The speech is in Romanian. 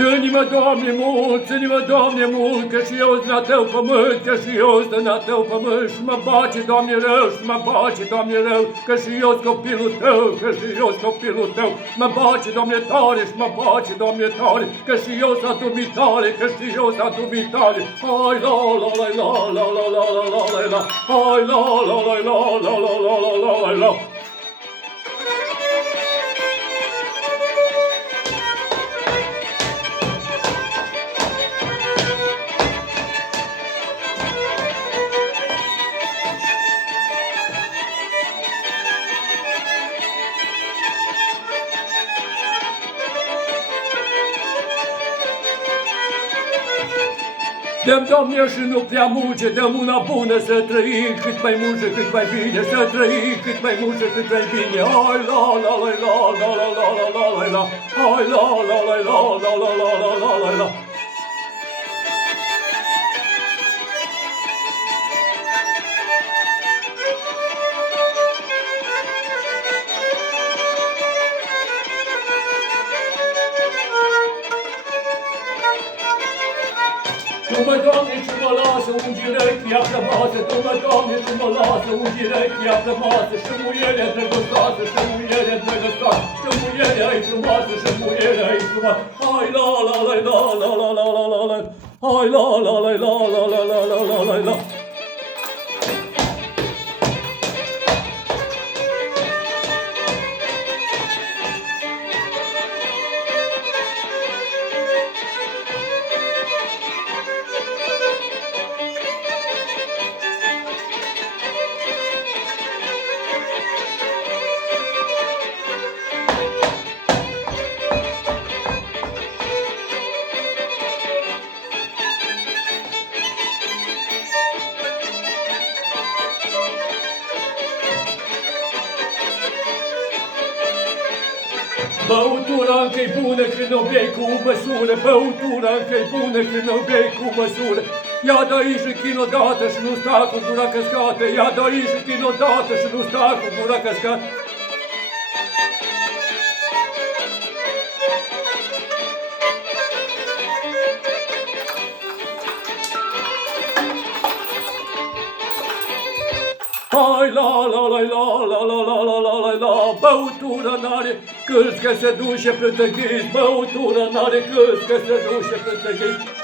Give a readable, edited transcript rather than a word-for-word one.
Ține-mă, Doamne, mult, ține-mă, Doamne, mult, că și eu sunt la Tău pământ, că și eu sunt la Tău pământ, și mă bace, Doamne, rău, și mă bace, Doamne, rău, că și eu sunt copilul Tău, că și eu sunt copilul Tău, mă bace, Doamne, tare, și mă bace, Doamne, tare, că și eu sunt dumitare, că și eu sunt dumitare. Hai, la, la, la, la, la, la, la, la, la, la, la, hai, la, la, la, la, la, la, la, la, la, la, la. Dăm, Doamne, și nu prea multe, dăm una bună să trăim, cât mai multe, cât mai bine, să trăim, cât mai multe, cât mai bine. Hai, la, la, la, la, la, la, la, la, la, la, la, hai, la, la, la, la, la, la, la, la, la, la, la. Tu-mă, Doamne, și mă lasă ungirechia plămasă, Tu-mă, Doamne, și mă lasă ungirechia plămasă, și muierea drăgăstoasă, și muierea drăgăstoasă, și muierea e frumoasă, și muierea e frumoasă. Hai, la, la, la, la, la, la, la, la, la, la, hai, la, la, la, la, la, la, la, la, la, la, la. Băutura încă-i bună când o bei cu măsură, Băutura încă-i bună când o bei cu măsură. Ia dă-i și chin odată și nu sta cu gura căscată, Ia dă-i și chin odată și nu sta cu gura căscată. Hai, la, la, la, la, la, la, la, la, la, la, la, băutura n-are câți că se duce pe tăghiți, Băutura n-are câți că se duce pe tăghiți.